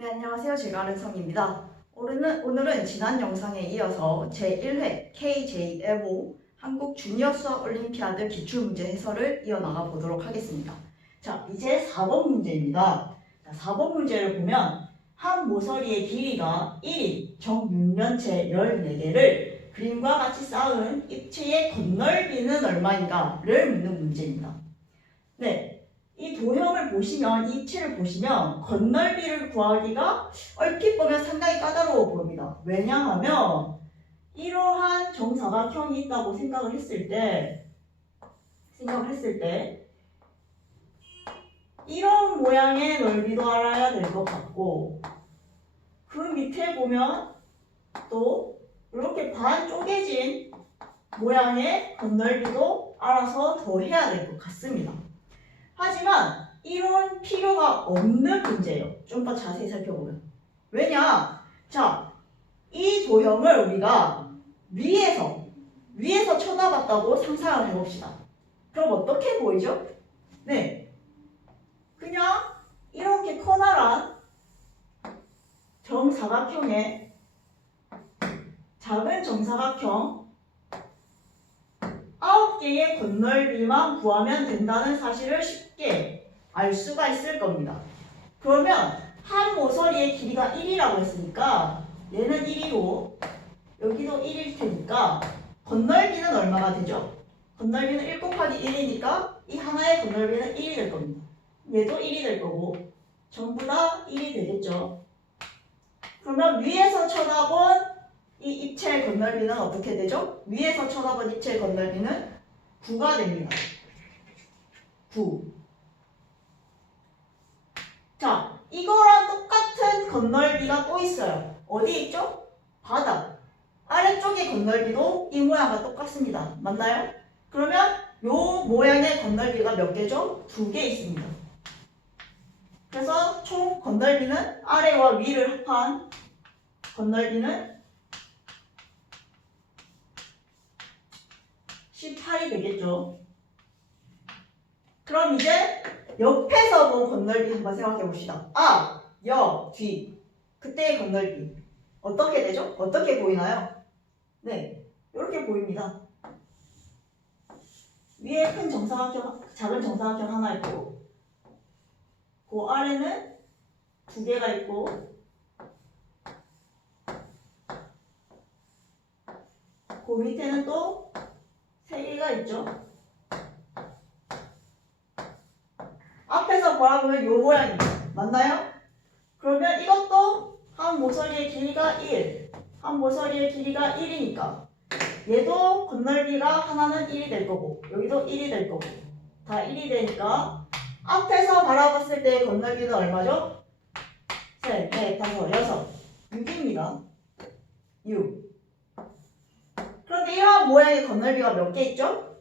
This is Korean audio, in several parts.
네, 안녕하세요. 제가 른성입니다. 오늘은 지난 영상에 이어서 제1회 KJMO 한국 주니어 수학 올림피아드 기출문제 해설을 이어나가 보도록 하겠습니다. 자, 이제 4번 문제입니다. 자, 4번 문제를 보면 한 모서리의 길이가 1인 정육면체 14개를 그림과 같이 쌓은 입체의 건널비는 얼마인가를 묻는 문제입니다. 네. 이 도형을 보시면, 이 입체를 보시면 건널비를 구하기가 얼핏 보면 상당히 까다로워 보입니다. 왜냐하면 이러한 정사각형이 있다고 생각을 했을 때 이런 모양의 넓이도 알아야 될 것 같고, 그 밑에 보면 또 이렇게 반 쪼개진 모양의 건널비도 알아서 더해야 될 것 같습니다. 하지만 이런 필요가 없는 문제예요. 좀 더 자세히 살펴보면. 왜냐? 자, 이 도형을 우리가 위에서 쳐다봤다고 상상을 해봅시다. 그럼 어떻게 보이죠? 네. 그냥 이렇게 커다란 정사각형의 작은 정사각형 9개의 건널비만 구하면 된다는 사실을 쉽게 알 수가 있을 겁니다. 그러면 한 모서리의 길이가 1이라고 했으니까 얘는 1이고 여기도 1일 테니까 건널비는 얼마가 되죠? 건널비는 1 곱하기 1이니까 이 하나의 건널비는 1이 될 겁니다. 얘도 1이 될 거고 전부 다 1이 되겠죠. 그러면 위에서 쳐다본 이 입체의 건널비는 어떻게 되죠? 위에서 쳐다본 입체의 건널비는 9가 됩니다. 9. 자, 이거랑 똑같은 건널비가 또 있어요. 어디 있죠? 바닥. 아래쪽의 건널비도 이 모양과 똑같습니다. 맞나요? 그러면 요 모양의 건널비가 몇 개죠? 2개 있습니다. 그래서 총 건널비는 아래와 위를 합한 건널비는 18이 되겠죠. 그럼 이제 옆에서 본 건널비 한번 생각해 봅시다. 뒤. 그때의 건널비. 어떻게 되죠? 어떻게 보이나요? 네, 이렇게 보입니다. 위에 큰 정사각형, 작은 정사각형 하나 있고, 그 아래는 2개가 있고, 그 밑에는 또 3개가 있죠. 앞에서 바라보면 요 모양입니다. 맞나요? 그러면 이것도 한 모서리의 길이가 1, 한 모서리의 길이가 1이니까 얘도 건널비가 하나는 1이 될 거고 여기도 1이 될 거고 다 1이 되니까 앞에서 바라봤을 때의 건널비는 얼마죠? 3, 4, 5, 6, 6입니다. 6. 그런데 이러한 모양의 건널비가 몇 개 있죠?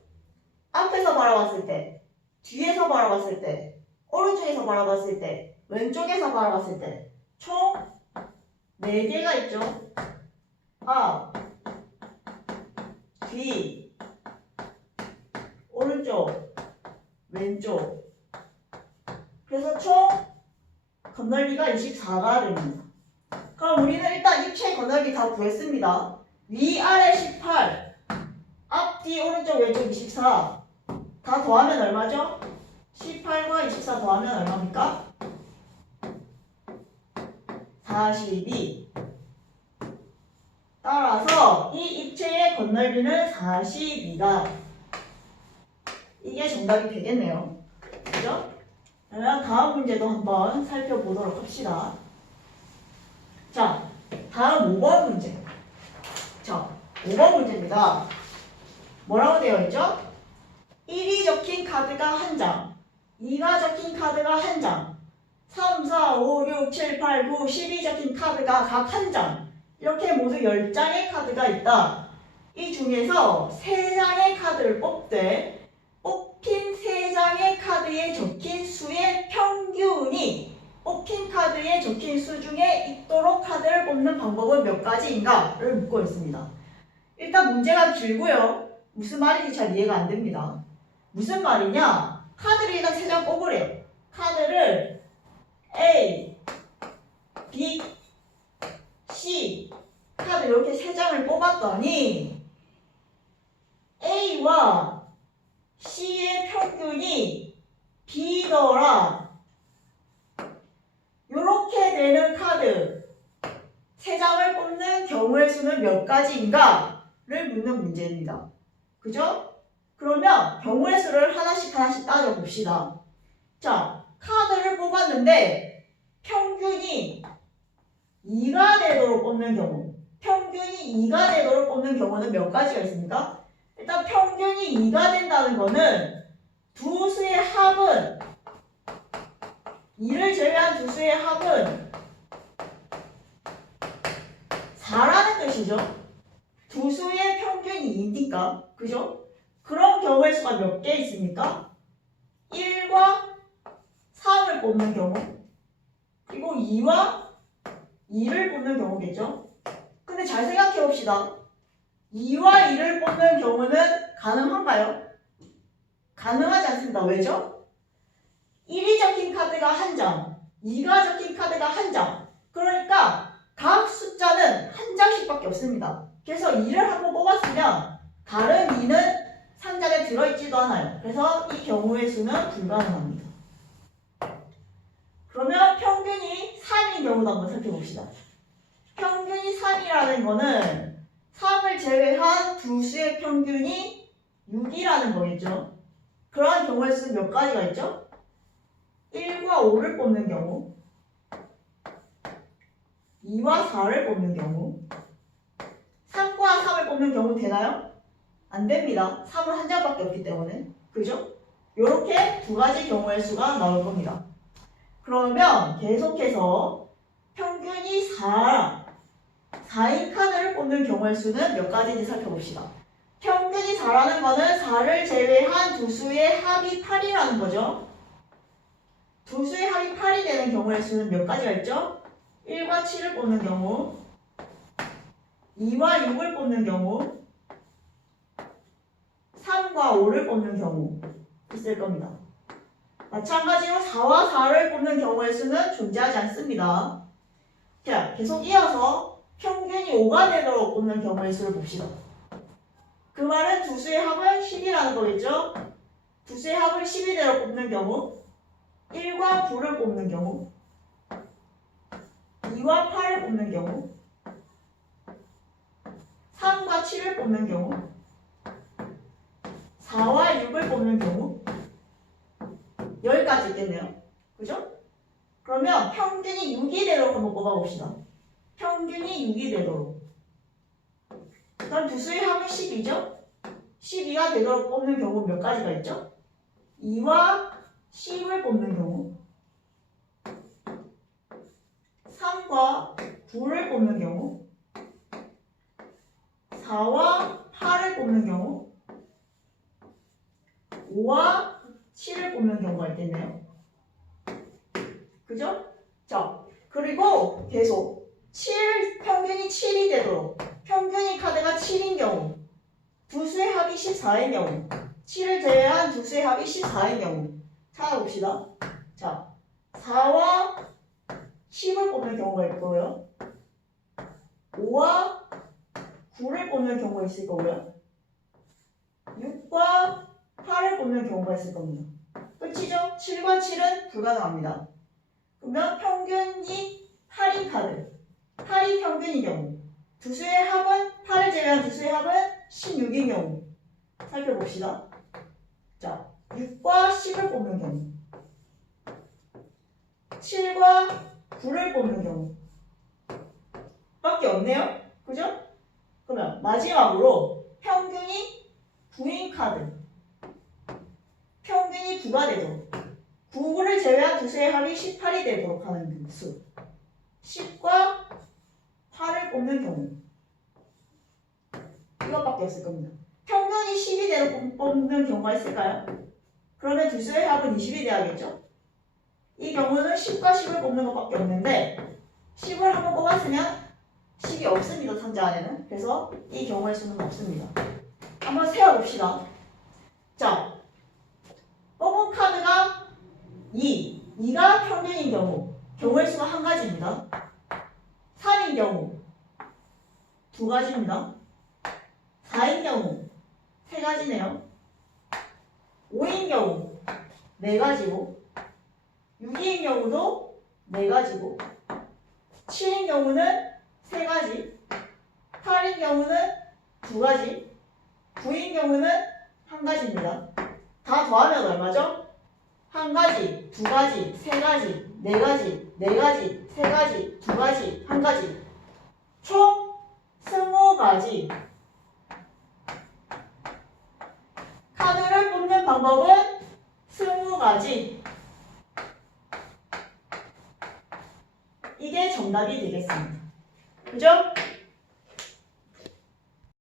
앞에서 바라봤을 때, 뒤에서 바라봤을 때, 오른쪽에서 바라봤을 때, 왼쪽에서 바라봤을 때 총 4개가 있죠. 앞, 뒤, 오른쪽, 왼쪽. 그래서 총 건널비가 24가 됩니다. 그럼 우리는 일단 입체 건널비 다 구했습니다. 위아래 18, 앞, 뒤, 오른쪽, 왼쪽 24. 다 더하면 얼마죠? 18과 24 더하면 얼마입니까? 42. 따라서 이 입체의 건널비는 42다. 이게 정답이 되겠네요. 그죠? 그러면 다음 문제도 한번 살펴보도록 합시다. 자, 다음 5번 문제. 자, 5번 문제입니다. 뭐라고 되어 있죠? 1이 적힌 카드가 1장, 2가 적힌 카드가 1장, 3, 4, 5, 6, 7, 8, 9, 10이 적힌 카드가 각 1장, 이렇게 모두 10장의 카드가 있다. 이 중에서 3장의 카드를 뽑되 뽑힌 3장의 카드에 적힌 수의 평균이 뽑힌 카드에 적힌 수 중에 있도록 카드를 뽑는 방법은 몇 가지인가를 묻고 있습니다. 일단 문제가 길고요. 무슨 말인지 잘 이해가 안 됩니다. 무슨 말이냐? 카드를 일단 3장 뽑으래요. 카드를 A, B, B, C 카드 이렇게 세 장을 뽑았더니 A와 C의 평균이 B더라. 이렇게 되는 카드 세 장을 뽑는 경우의 수는 몇 가지인가를 묻는 문제입니다. 그죠? 그러면 경우의 수를 하나씩 따져봅시다. 자, 카드를 뽑았는데 평균이 2가 되도록 뽑는 경우, 평균이 2가 되도록 뽑는 경우는 몇 가지가 있습니까? 일단 평균이 2가 된다는 거는 두 수의 합은 2를 제외한 두 수의 합은 4라는 뜻이죠. 두 수의 평균이 2니까, 그죠? 그런 경우의 수가 몇 개 있습니까? 1과 3을 뽑는 경우, 그리고 2와 2를 뽑는 경우겠죠? 근데 잘 생각해 봅시다. 2와 2를 뽑는 경우는 가능한가요? 가능하지 않습니다. 왜죠? 1이 적힌 카드가 한 장, 2가 적힌 카드가 한 장. 그러니까 각 숫자는 한 장씩밖에 없습니다. 그래서 2를 한번 뽑았으면 다른 2는 상자에 들어있지도 않아요. 그래서 이 경우의 수는 불가능합니다. 그러면 평균이 3인 경우도 한번 살펴봅시다. 평균이 3이라는 거는 3을 제외한 두 수의 평균이 6이라는 거겠죠. 그러한 경우의 수는 몇 가지가 있죠? 1과 5를 뽑는 경우, 2와 4를 뽑는 경우, 3과 3을 뽑는 경우 되나요? 안 됩니다. 3은 한 장밖에 없기 때문에. 그죠? 이렇게 두 가지 경우의 수가 나올 겁니다. 그러면 계속해서 평균이 4인 카드를 뽑는 경우의 수는 몇 가지인지 살펴봅시다. 평균이 4라는 거는 4를 제외한 두 수의 합이 8이라는 거죠. 두 수의 합이 8이 되는 경우의 수는 몇 가지가 있죠? 1과 7을 뽑는 경우, 2와 6을 뽑는 경우, 3과 5를 뽑는 경우 있을 겁니다. 마찬가지로 4와 4를 뽑는 경우의 수는 존재하지 않습니다. 자, 계속 이어서 평균이 5가 되도록 뽑는 경우의 수를 봅시다. 그 말은 두 수의 합은 10이라는 거겠죠? 두 수의 합을 10이 되도록 뽑는 경우, 1과 9를 뽑는 경우, 2와 8을 뽑는 경우, 3과 7을 뽑는 경우, 4와 6을 뽑는 경우, 여기까지 있겠네요. 그죠? 그러면 평균이 6이 되도록 한번 뽑아봅시다. 평균이 6이 되도록. 그럼 두 수의 합은 10이죠? 12가 되도록 뽑는 경우 몇 가지가 있죠? 2와 10을 뽑는 경우, 3과 9를 뽑는 경우, 4와 8을 뽑는 경우, 5와 7을 뽑는 경우가 있겠네요. 그죠? 자, 그리고 계속 평균이 7이 되도록, 평균이 카드가 7인 경우, 두 수의 합이 14인 경우, 7을 제외한 두 수의 합이 14인 경우 찾아봅시다. 자, 4와 10을 뽑는 경우가 있고요. 5와 9를 뽑는 경우가 있을 거고요. 6과 8을 뽑는 경우가 있을 겁니다. 끝이죠? 7과 7은 불가능합니다. 그러면 평균이 8인 카드, 8이 평균인 경우, 두 수의 합은 8을 제외한 두 수의 합은 16인 경우 살펴봅시다. 자, 6과 10을 뽑는 경우, 7과 9를 뽑는 경우 밖에 없네요. 그죠? 그러면 마지막으로 평균이 9인 카드, 평균이 9가 되도록, 9를 제외한 두 수의 합이 18이 되도록 하는 수, 10과 8을 뽑는 경우 이것밖에 없을 겁니다. 평균이 10이 되도록 뽑는 경우가 있을까요? 그러면 두 수의 합은 20이 돼야겠죠? 이 경우는 10과 10을 뽑는 것밖에 없는데 10을 한번 뽑았으면 10이 없습니다. 상자 안에는. 그래서 이 경우의 수는 없습니다. 한번 세어봅시다. 자, 뽑은 카드가 2, 2가 평균인 경우, 경우의 수가 한 가지입니다. 경우 2가지입니다. 4인 경우 3가지네요. 5인 경우 4가지고 6인 경우도 4가지고 7인 경우는 3가지 8인 경우는 2가지 9인 경우는 1가지입니다. 다 더하면 얼마죠? 1가지, 2가지, 3가지, 4가지, 4가지, 3가지, 2가지, 1가지 총 20가지. 카드를 뽑는 방법은 20가지. 이게 정답이 되겠습니다. 그죠?